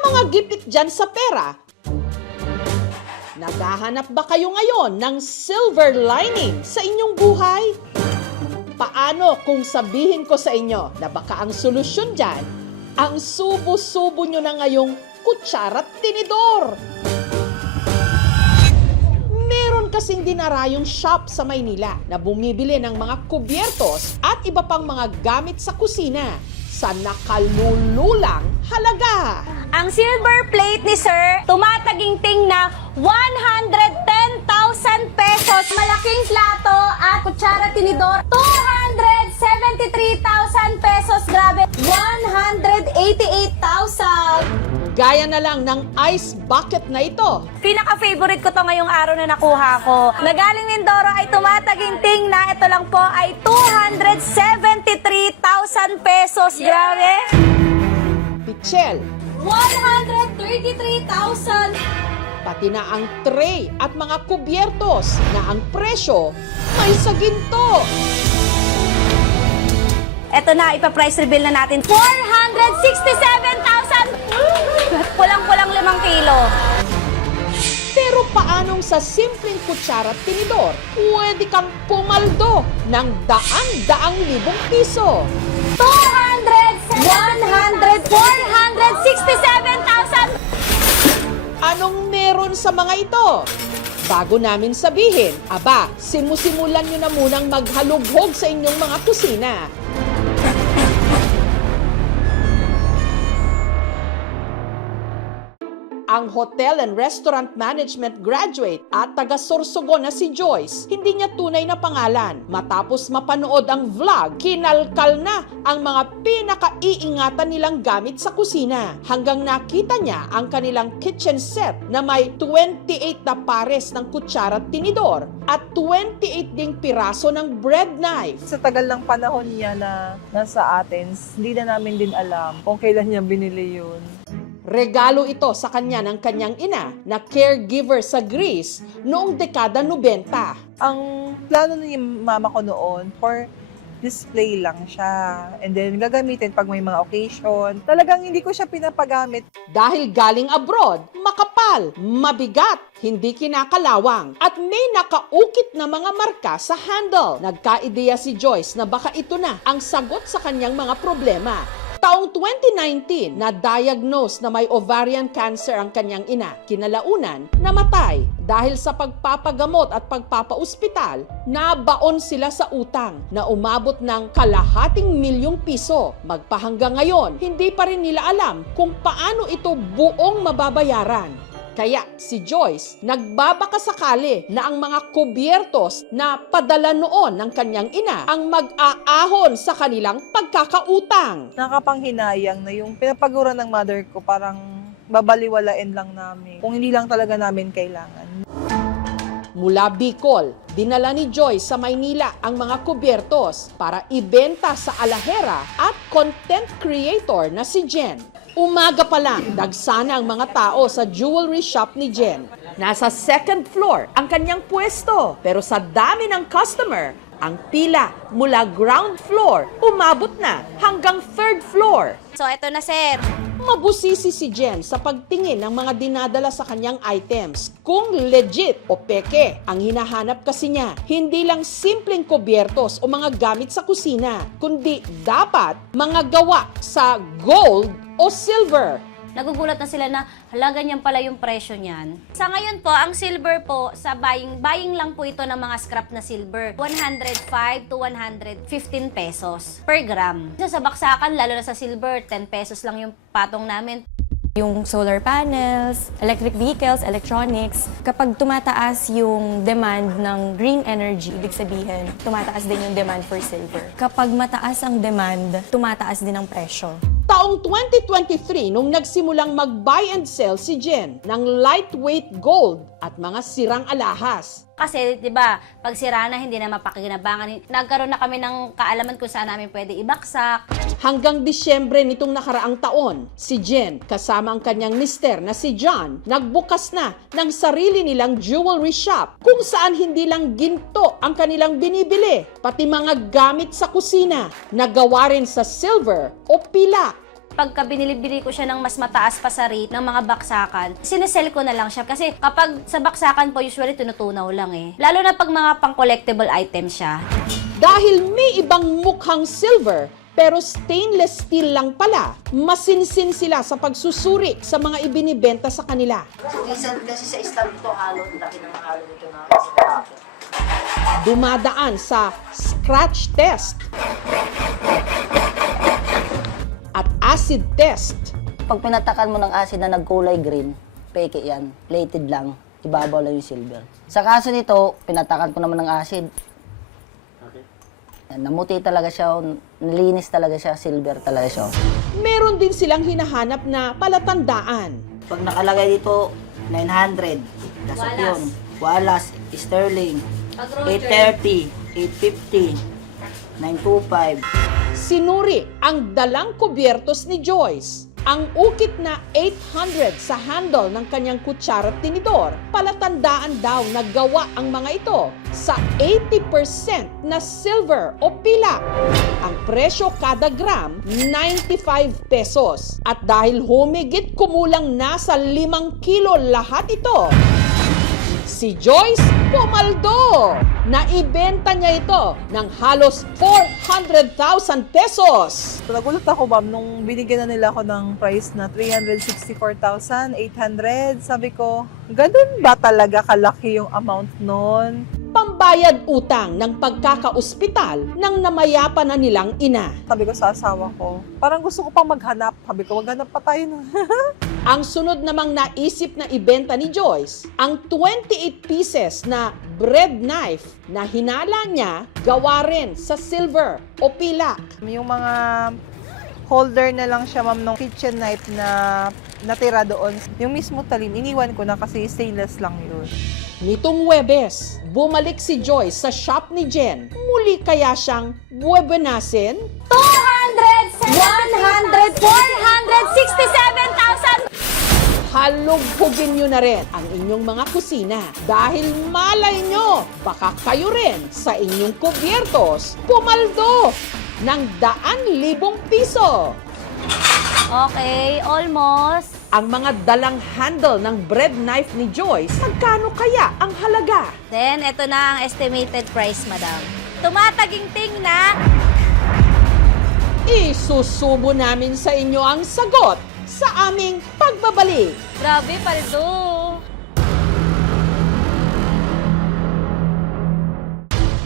mga gipit dyan sa pera, naghahanap ba kayo ngayon ng silver lining sa inyong buhay? Paano kung sabihin ko sa inyo na baka ang solusyon dyan, ang subo-subo nyo na ngayong kutsara at tinidor? Meron kasing dinarayong shop sa Maynila na bumibili ng mga kubyertos at iba pang mga gamit sa kusina sa nakalululang halaga. Ang silver plate ni Sir, tumataginting na 110,000 pesos. Malaking plato at kutsara tinidor, 273,000 pesos. Grabe, 188,000. Gaya na lang ng ice bucket na ito. Pinaka-favorite ko to ngayong araw na nakuha ko. Nagaling Mindoro ay tumataginting na ito lang po ay 273,000 pesos. Grabe! Pichel, 133,000. pati na ang tray at mga kubyertos na ang presyo may saginto. Ito na, ipa-price reveal na natin. 467,000! Kulang-kulang 5 kilo. Pero paanong sa simpleng kutsara at tinidor, pwede kang pumaldo ng daang-daang libong piso? 200, 100, 467,000! Anong meron sa mga ito? Bago namin sabihin, aba, simulan nyo na munang maghalughog sa inyong mga kusina. Ang Hotel and Restaurant Management graduate at taga-Sorsogon na si Joyce, hindi niya tunay na pangalan. Matapos mapanood ang vlog, kinalkal na ang mga pinakaiingatan nilang gamit sa kusina. Hanggang nakita niya ang kanilang kitchen set na may 28 na pares ng kutsara at tinidor at 28 ding piraso ng bread knife. Sa tagal ng panahon niya na nasa Athens, hindi na namin din alam kung kailan niya binili yun. Regalo ito sa kanya ng kanyang ina na caregiver sa Greece noong dekada 90. Ang plano ni mama ko noon, for display lang siya. And then gagamitin pag may mga occasion. Talagang hindi ko siya pinapagamit. Dahil galing abroad, makapal, mabigat, hindi kinakalawang, at may nakaukit na mga marka sa handle. Nagka-ideya si Joyce na baka ito na ang sagot sa kanyang mga problema. Taong 2019, na-diagnose na may ovarian cancer ang kanyang ina. Kinalaunan, namatay. Dahil sa pagpapagamot at pagpapaospital, nabaon sila sa utang na umabot ng ₱250,000. Magpahanggang ngayon, hindi pa rin nila alam kung paano ito buong mababayaran. Kaya si Joyce nagbabakasakali na ang mga kubyertos na padala noon ng kanyang ina ang mag-aahon sa kanilang pagkakautang. Nakapanghinayang na yung pinapagura ng mother ko parang babaliwalain lang namin. Kung hindi lang talaga namin kailangan. Mula Bicol, dinala ni Joyce sa Maynila ang mga kubyertos para ibenta sa alahera at content creator na si Jen. Umaga pa lang, dagsana ang mga tao sa jewelry shop ni Jen. Nasa second floor ang kanyang pwesto, pero sa dami ng customer, ang pila mula ground floor umabot na hanggang third floor. So, eto na, sir. Mabusisi si Jen sa pagtingin ng mga dinadala sa kanyang items kung legit o peke. Ang hinahanap kasi niya, hindi lang simpleng kubyertos o mga gamit sa kusina, kundi dapat mga gawa sa gold o silver. Nagugulat na sila na, hala, ganyan pala yung presyo niyan. Sa ngayon po, ang silver po, sa buying lang po ito ng mga scrap na silver. 105 to 115 pesos per gram. Sa baksakan, lalo na sa silver, 10 pesos lang yung patong namin. Yung solar panels, electric vehicles, electronics, kapag tumataas yung demand ng green energy, ibig sabihin, tumataas din yung demand for silver. Kapag mataas ang demand, tumataas din ang presyo. Taong 2023 nung nagsimulang mag-buy and sell si Jen ng lightweight gold at mga sirang alahas. Kasi, di ba, pag sira na, hindi na mapakinabangan. Nagkaroon na kami ng kaalaman kung saan namin pwede ibaksak. Hanggang Disyembre nitong nakaraang taon, si Jen kasama ang kanyang mister na si John nagbukas na ng sarili nilang jewelry shop kung saan hindi lang ginto ang kanilang binibili, pati mga gamit sa kusina na gawa rin sa silver o pilak. Pagka binili ko siya ng mas mataas pa sa rate ng mga baksakan, sinesell ko na lang siya. Kasi kapag sa baksakan po, usually tinutunaw lang eh. Lalo na pag mga pang-collectible items siya. Dahil may ibang mukhang silver, pero stainless steel lang pala, masinsin sila sa pagsusuri sa mga ibinibenta sa kanila. Minsan kasi sa stamp to halo, laki ng halo nito na sa Dumadaan sa scratch test at acid test. Pag pinatakan mo ng acid na nagkulay green, peke yan. Plated lang. Ibabaw lang yung silver. Sa kaso nito, pinatakan ko naman ng acid. Yan, namuti talaga siya, nalinis talaga siya, silver talaga siya. Meron din silang hinahanap na palatandaan. Pag nakalagay dito, 900. Dasok yun. Wallace, Sterling, 830, 850, 925. Sinuri ang dalang kubyertos ni Joyce. Ang ukit na 800 sa handle ng kanyang kutsara at tinidor, palatandaan daw na gawa ang mga ito sa 80% na silver o pilak. Ang presyo kada gram, 95 pesos. At dahil humigit kumulang nasa 5 kilo lahat ito, si Joyce pumaldo. Naibenta niya ito ng halos 400,000 pesos. So, nagulat ako, ma'am, nung binigyan na nila ako ng price na 364,800. Sabi ko, ganun ba talaga kalaki yung amount nun? Pambayad utang ng pagkakaospital ng namayapa na nilang ina. Sabi ko sa asawa ko, parang gusto ko pang maghanap. Sabi ko, maghanap pa tayo nun. Ang sunod namang naisip na ibenta ni Joyce, ang 28 pieces na bread knife na hinala niya gawa rin sa silver o pilak. Yung mga holder na lang siya, ma'am, ng kitchen knife na natira doon. Yung mismo talim, iniwan ko na kasi stainless lang yun. Nitong Huwebes, bumalik si Joyce sa shop ni Jen. Muli kaya siyang buwebenasin? 200, 100, 467,000! Halugpugin nyo na rin ang inyong mga kusina dahil malay nyo, baka kayo rin sa inyong kubyertos pumaldo ng 100,000 piso. Okay, almost. Ang mga dalang handle ng bread knife ni Joyce, magkano kaya ang halaga? Then, ito na ang estimated price, madam. Tumataginting na Isusubo namin sa inyo ang sagot sa aming pagbabalik. grabe, paldo.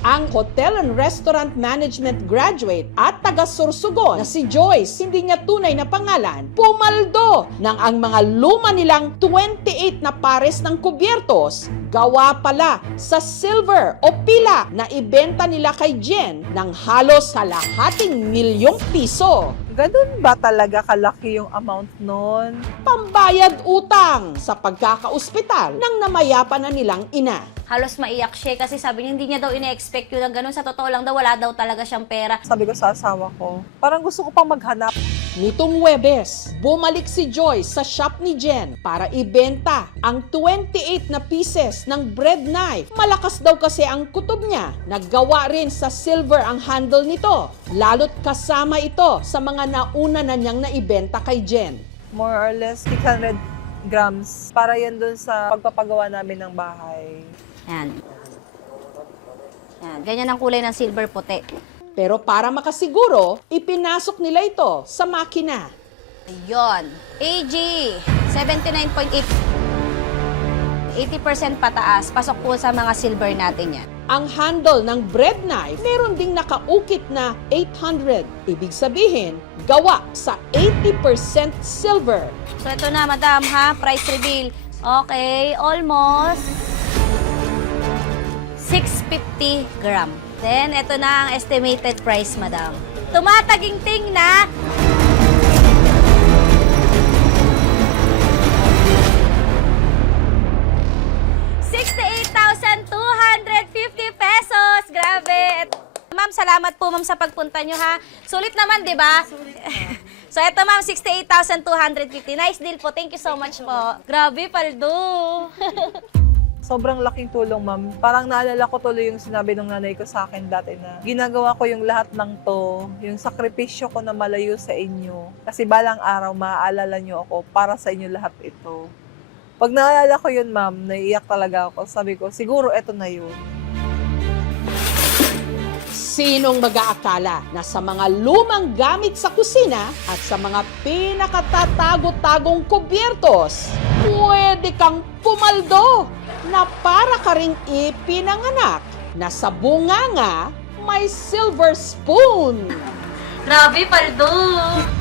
Ang Hotel and Restaurant Management graduate at taga-Sorsogon na si Joyce, hindi niya tunay na pangalan, pumaldo ng ang mga luma nilang 28 na pares ng kubyertos, gawa pala sa silver o pila na ibenta nila kay Jen ng halos kalahating milyong piso. Ganun ba talaga kalaki yung amount nun? Pambayad utang sa pagkakaospital ng namayapa na nilang ina. Halos maiyak siya kasi sabi niya hindi niya daw ina-expect yun ng ganun. Sa totoo lang daw, wala daw talaga siyang pera. Sabi ko sa asawa ko, parang gusto ko pang maghanap. Nitong Huwebes, bumalik si Joyce sa shop ni Jen para ibenta ang 28 na pieces ng bread knife. Malakas daw kasi ang kutob niya. Naggawa rin sa silver ang handle nito. Lalo't kasama ito sa mga nauna na niyang naibenta kay Jen. More or less 600 grams. Para yan dun sa pagpapagawa namin ng bahay. Yan. Yan. Ganyan ang kulay ng silver puti. Pero para makasiguro, ipinasok nila ito sa makina. Ayun. AG, 79.8. 80% pataas. Pasok po sa mga silver natin yan. Ang handle ng bread knife, meron ding nakaukit na 800. Ibig sabihin, gawa sa 80% silver. So ito na, madam, ha? Price reveal. Okay, almost 650 gram. Then, ito na ang estimated price, madam. Tumataginting na 68,250 pesos. Grabe. Ma'am, salamat po ma'am sa pagpunta nyo ha. Sulit naman, di ba? So, eto ma'am, 68,250. Nice deal po. Thank you so much po. Grabe, paldo. Sobrang laking tulong, ma'am. Parang naalala ko tuloy yung sinabi ng nanay ko sa akin dati na ginagawa ko yung lahat ng to, yung sakripisyo ko na malayo sa inyo. Kasi balang araw, maaalala nyo ako para sa inyo lahat ito. Pag naalala ko yun, ma'am, naiiyak talaga ako. Sabi ko, siguro eto na yun. Sinong mag-aakala na sa mga lumang gamit sa kusina at sa mga pinakatatago-tagong kubyertos, pwede kang pumaldo na para ka ring ipinanganak na sa bunganga may silver spoon. Grabe, paldo!